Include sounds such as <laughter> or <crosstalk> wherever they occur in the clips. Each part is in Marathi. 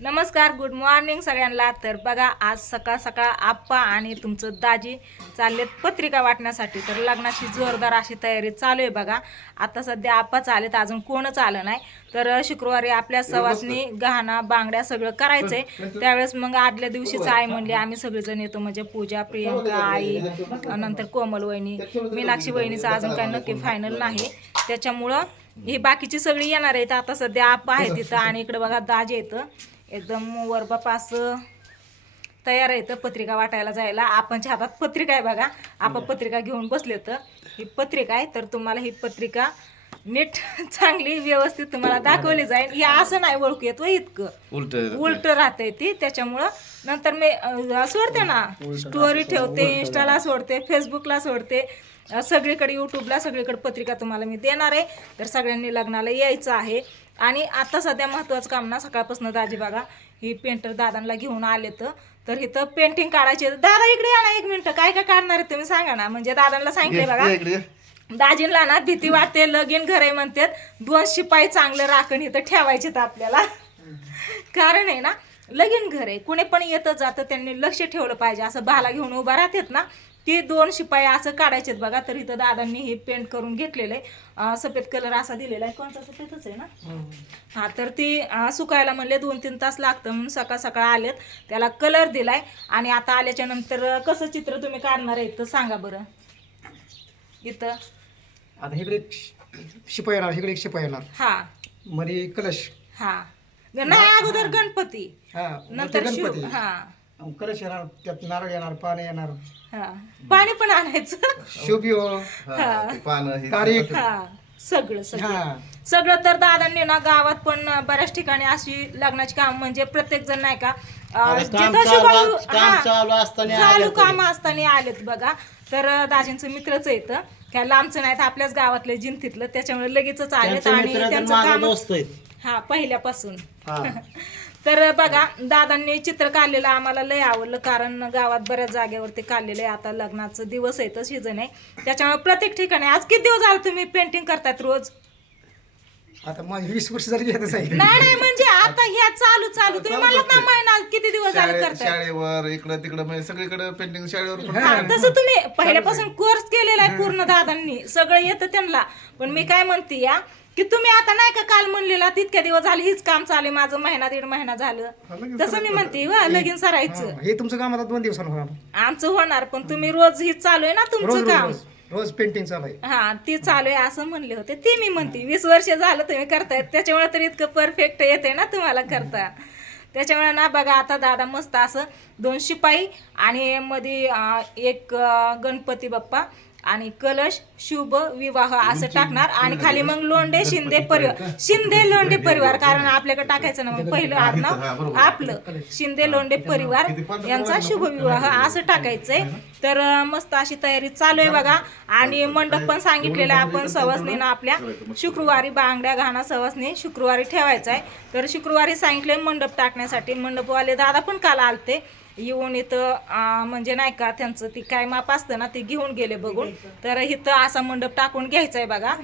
नमस्कार गुड मॉर्निंग सगळ्यांना. तर बघा आज सकाळ सकाळ आप्पा आणि तुमचं दाजी चाललेत पत्रिका वाटण्यासाठी. तर लग्नाची जोरदार अशी तयारी चालू आहे बघा. आता सध्या आप्पा चालेत अजून कोणच आलं नाही. तर शुक्रवारी आपल्या सवासनी गहाणा बांगड्या सगळं करायचंय. त्यावेळेस मग आदल्या दिवशीच आई म्हणली आम्ही सगळेजण येतो म्हणजे पूजा प्रियंका आई नंतर कोमल वहिनी मीनाक्षी वहिनीचं अजून काही नक्की फायनल नाही. त्याच्यामुळं ही बाकीची सगळी येणार आहेत. आता सध्या आप्पा आहे <laughs> तिथं आणि इकडे बघा दाजी येतं एकदम वरबापास तयार आहे पत्रिका वाटायला जायला. आपणच्या हातात पत्रिका आहे बघा. आपण पत्रिका घेऊन बसले तर ही पत्रिका आहे तर तुम्हाला ही पत्रिका नीट <laughs> चांगली व्यवस्थित तुम्हाला दाखवली जाईल. हे असं नाही ओळखू येत व इतकं. उलट उलट राहते ती. त्याच्यामुळं नंतर मी सोडते ना. स्टोरी ठेवते इंस्टाला सोडते फेसबुकला सोडते. सगळीकडे यूट्यूबला सगळीकडे पत्रिका तुम्हाला मी देणार आहे. तर सगळ्यांनी लग्नाला यायचं आहे. आणि आता सध्या महत्त्वाचं काम ना सकाळपासून दाजी बघा ही पेंटर दादांना घेऊन आले तर इथं पेंटिंग काढायचे दादा इकडे या ना एक मिनिट. काय काय काढणार आहे तुम्ही सांगा ना. म्हणजे दादांना सांगितले बघा. दाजींना ना भीती वाटते लगीन घर आहे म्हणतात. दोन शिपाई चांगलं राखण इथं ठेवायचे आपल्याला. कारण आहे ना लगीन घर आहे. कुणी पण येतं जातं त्यांनी लक्ष ठेवलं पाहिजे. असं भाला घेऊन उभा राहतात ना. ते दोन शिपाई असं काढायचेत बघा तर इथं दादांनी हे पेंट करून घेतलेलं आहे. सफेद कलर असा दिलेला आहे. कोणता सफेदच आहे ना? हा. तर ती सुकायला म्हणले दोन तीन तास लागतं म्हणून सकाळ सकाळ आलेत. त्याला कलर दिलाय. आणि आता आल्याच्यानंतर कसं चित्र तुम्ही काढणार आहे तर सांगा बरं. इथं. आता इकडे शिपाई येणार इकडे एक शिपाई येणार. हा. मध्ये कलश. हा. नाही अगोदर गणपती. हा नंतर शिव. गणपती. हा. कलश येणार त्यात नारळ येणार पाणी येणार. हा. पाणी पण आणायचं. हा, ते पानं हे तारीख. हा. सगळं सगळं. हा. सगळं तर दादांनी ना गावात पण बऱ्याच ठिकाणी अशी लग्नाची काम म्हणजे प्रत्येक जण नाही का अं, जिथं शुभांगू- हा, चालू काम असताना आलेत बघा. तर दाजींचं मित्रच येतं काय लांबचं नाही तर आपल्याच गावातले जिंतीतलं त्याच्यामुळे लगेचच आलेत आणि त्यांचं काम हा पहिल्यापासून. <laughs> तर बघा दादांनी चित्र काढलेलं आम्हाला लय आवडलं कारण गावात बऱ्याच जागेवरती काढलेलं आहे. आता लग्नाचं दिवस आहे तर सीझन आहे. त्याच्यामुळे प्रत्येक ठिकाणी आज किती दिवस झाले तुम्ही पेंटिंग करतात रोज? आता माझी वीस वर्ष झाली आहे. नाही नाही म्हणजे आता ह्या चालू चालू. तुम्ही म्हणलात ना महिना किती दिवस झाले शाळे- करताय शाळेवर इकडं तिकडं म्हणजे सगळीकडे पेंटिंग शाळेवर पण हा तसं तुम्ही पहिल्यापासून कोर्स केलेला आहे पूर्ण दादांनी. सगळं येतं त्यांना. पण मी काय म्हणते या की तुम्ही आता नाही का काल म्हणलेला तितक्या दिवस झाले हीच काम चालू माझं महिना दीड महिना झालं. तसं मी म्हणते वा लगीन सरायचं. हे तुमचं काम आता दोन दिवसानं होणार. आमचं होणार पण तुम्ही रोज ही चालू आहे ना रोज तुमचं रोज काम. रोज. रोज पेंटिंग चालू आहे. हा ती चालू आहे असं म्हणले होते. ते मी म्हणते वीस वर्ष झालं तुम्ही करतायत त्याच्यामुळे तर इतकं परफेक्ट येते ना तुम्हाला करता. त्याच्यामुळे ना बघा आता दादा मस्त असं दोन शिपाई आणि मध्ये अं, एक अं, गणपती बाप्पा. आणि कलश शुभ विवाह असं टाकणार. आणि खाली मग लोंडे शिंदे परिवार शिंदे लोंडे परिवार. कारण आपल्याकडे टाकायचं ना मग पहिलं आडनाव आपलं. शिंदे लोंडे परिवार यांचा शुभ विवाह असं टाकायचंय. तर मस्त अशी तयारी चालू आहे बघा. आणि मंडप पण सांगितलेलं आहे. आपण सवासनीनं आपल्या शुक्रवारी बांगड्या घाणा सवासनी शुक्रवारी ठेवायचा आहे. तर शुक्रवारी सांगितले मंडप टाकण्यासाठी. मंडपवाले दादा पण काल आलते. येऊन इथं म्हणजे नाही का त्यांचं ती काय माप असतं ना ते घेऊन गेले बघून. तर इथं असा मंडप टाकून घ्यायचा आहे बघा.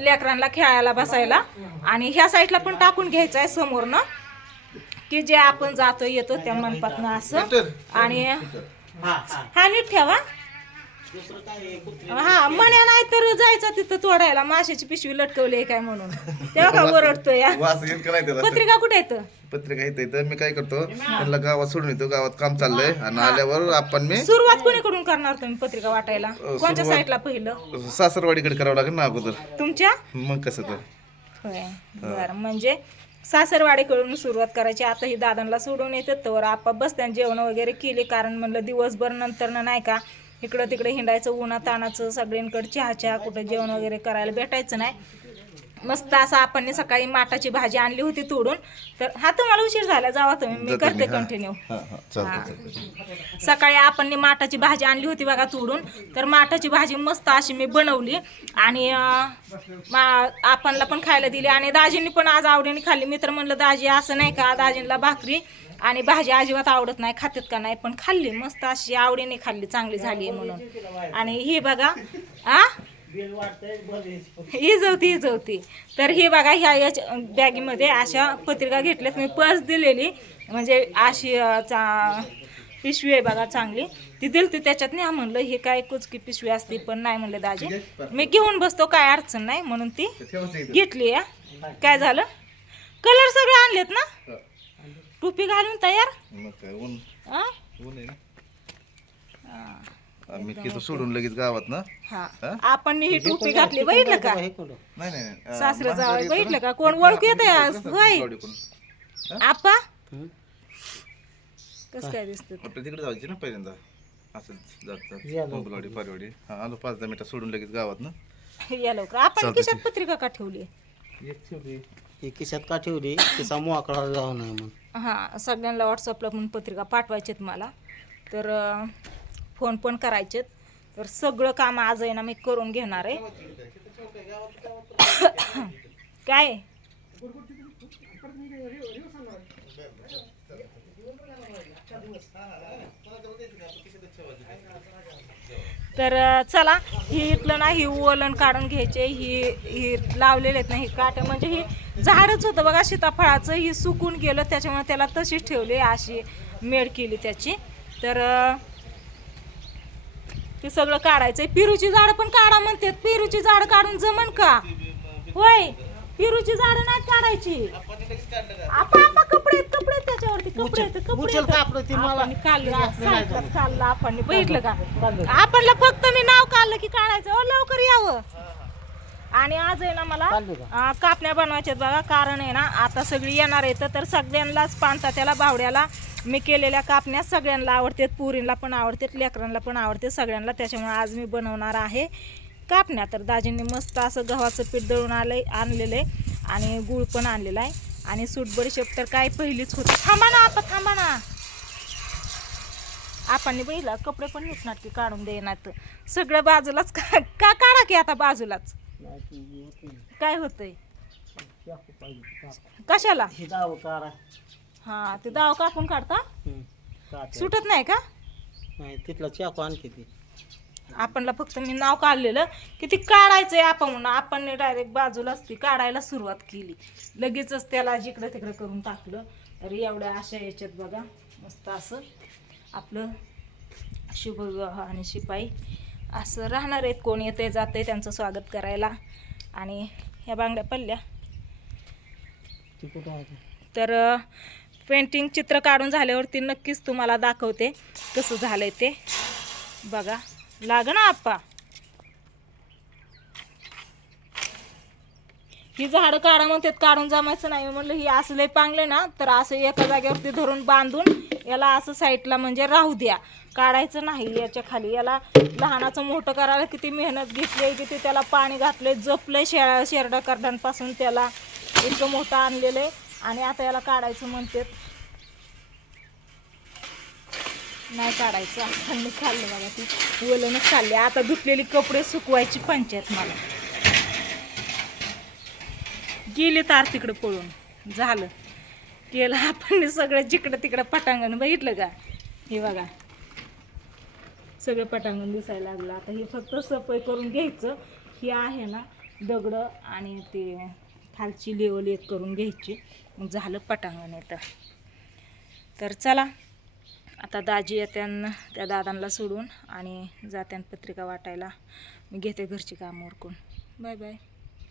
लेकरांना खेळायला बसायला. आणि ह्या साईडला पण टाकून घ्यायचा आहे समोरनं. की जे आपण जातो येतो त्या मंडपातनं असं. आणि हा नीट ठेवा. हा म्हण्या नाही तर जायचं तिथं तोडायला. माशाची पिशवी लटकवली आहे काय म्हणून. तेव्हा का या वास त्याला. पत्रिका कुठे येतं पत्रिका येते तर मी काय करतो त्यांना गावात सोडून येतो गावात काम चाललंय. आणि आल्यावर आपण मी सुरुवात कोणीकडून करणार तुम्ही पत्रिका वाटायला? कोणत्या सुरुवात- साईडला पहिलं? सासरवाडीकडे करावं लागेल ना अगोदर. तुमच्या? मग कसं तर. होय. बरं म्हणजे सासरवाडीकडून सुरुवात करायची. आता ही दादांना सोडून येतात तर आपा बसत्यान जेवण वगैरे केले. कारण म्हणलं दिवसभर नंतर नाही का इकडं तिकडे हिंडायचं उन्हा तानाचं सगळ्यांकडे चहा चहा कुठं जेवण वगैरे करायला भेटायचं नाही. मस्त असं आपण सकाळी माटाची भाजी आणली होती तोडून. तर हा तुम्हाला उशीर झाला जावा तुम्ही. मी करते. कंटिन्यू सकाळी आपण माटाची भाजी आणली होती बघा तोडून. तर माटाची भाजी मस्त अशी मी बनवली. आणि आपणला पण खायला दिली. आणि दाजींनी पण आज आवडीने खाल्ली. मी तर म्हणलं दाजी असं नाही का? दाजींला भाकरी आणि भाजी अजिबात आवडत नाही खात्यात का नाही पण खाल्ली मस्त अशी आवडीने खाल्ली चांगली झाली म्हणून. आणि ही बघा <laughs> आ? इजवती इजवती तर ही बघा ह्या याच्या बॅगीमध्ये अशा पत्रिका घेतल्यात. मी पर्स दिलेली म्हणजे अशी चा पिशवी आहे बघा चांगली. ती दिलती त्याच्यात नाही म्हणलं हे काय कुचकी पिशवी असते पण नाही म्हणले दाजी. मी घेऊन बसतो काय अडचण नाही म्हणून ती. घेतली या काय झालं? कलर सगळे आणलेत ना? हा. टोपी घालून तयार? मग काय ऊन. आ? ऊन आहे ना. हा. आम्ही तिथं सोडून लगेच गावात ना? हा. हा? आपण ही टोपी घातली बघितलं का? नाही नाही नाही. अं, सासरं महागारी जावं येतं बघितलं. का? कोण ओळखू येत होय. गावडीकडून? आपा? कस काय दिसत आपल्या तिकडे जायची ना पहिल्यांदा. असं जात जात. मोगलवाडी पारवाडी. हा आलो पाच दहा मिनिटं सोडून लगेच गावात ना. या लवकर. आपण. किशात पत्रिका का ठेवली? ही खिशात का ठेवली? तिचा मोकळा जाऊ नये म्हणून. हां सगळ्यांना व्हॉट्सअपला म्हणून पत्रिका पाठवायचेत मला. तर फोन पण करायचेत. तर सगळं काम आज आहे ना मी करून घेणार आहे. <coughs> काय? तर चला ही इथलं ना ही ओलन काढून घ्यायचे ही ही लावलेले आहेत ना ही काट म्हणजे ही झाडच होतं बघा सीताफळाचं. ही सुकून गेलं त्याच्यामुळे त्याला तशीच ठेवली अशी मेड केली त्याची. तर ते सगळं काढायचंय. पेरूची झाडं पण काढा म्हणतात. पेरूची झाड काढून जमन का? होय. पेरूची झाडं नाही काढायची. आपा आपा कपडे आहेत, कपडे आहेत त्याच्यावरती कपडे आहेत, कपडे उचल का आहेत. आपलं ते मला. आपण काढलं आपलं नाही सारखंच काढलं आपण बघितलं का. आपणला फक्त मी नाव काढलं की काढायचं. ओ लवकर यावं. आणि आज आहे ना मला काढलं का? अं, कापण्या बनवायच्यात बघा कारण आहे ना आता सगळी येणार आहेत तर सगळ्यांनाच पानता त्याला बावड्याला मी केलेल्या कापण्या सगळ्यांना आवडतात पुरीला पण आवडतात लेकरांना पण आवडते सगळ्यांना. त्याच्यामुळे आज मी बनवणार आहे. कापण्या तर दाजींनी मस्त असं गव्हाचं पीठ दळून आलंय आणलेलं आहे आणि गुळ पण आणलेला आहे. आणि सूट बडीशेप तर काय पहिलीच होती. थांबा ना आता थांबा ना. आपण बघितलं कपडे पण नीटनाटकी काढून देणार. सगळं बाजूलाच का का काढा की आता बाजूलाच? काय होतंय? कशाला? ही हा ते दाव कापून काढता. सुटत नाही का? तिथला चाकू आणखी ती. आपणला फक्त मी नाव काढलेलं की ती काढायचंय आपण म्हणून. आपण डायरेक्ट बाजूलाच ती काढायला सुरुवात केली. लगेचच त्याला जिकडं तिकडं करून टाकलं. तर एवढ्या अशा याच्यात बघा मस्त असं आपलं शुभविवाह आणि शिपाई. असं राहणार आहेत कोण येते जाते त्यांचं स्वागत करायला. आणि ह्या बांगड्या पडल्या. आहे तर पेंटिंग चित्र काढून झाल्यावरती नक्कीच तुम्हाला दाखवते कसं झालंय ते. बघा. लाग ना आप्पा. ही झाडं काढा म्हणतात काढून जमायचं नाही. म्हणलं ही असं लय पांगले ना तर असं एका जागेवरती धरून बांधून याला असं साईडला म्हणजे राहू द्या. काढायचं नाही याच्या खाली. याला लहानाचं मोठं करायला किती मेहनत घेतली आहे किती त्याला पाणी घातलंय जपलंय शेळा शेरडा करड्यांपासून त्याला. इतकं मोठं आणलेलं आहे. आणि आता याला काढायचं म्हणतात. नाही काढायचं. आपण खाल्लं बघा ती वलनच खाल्ली. आता धुतलेली कपडे सुकवायची पंचायत मला. गेले तार तिकडं पळून. झालं. केलं आपण सगळं जिकडं तिकडं पटांगण. बघितलं का? हे बघा. सगळं पटांगण दिसायला लागलं. आता हे फक्त सफाई करून घ्यायचं. ही आहे ना दगडं आणि ते खालची लेवल एक करून घ्यायची. मग झालं पटांगण येतं तर चला आता दाजी येत्यान त्या दादांना सोडून आणि जात्यान पत्रिका वाटायला. मी घेते घरची कामं उरकून. Bye bye.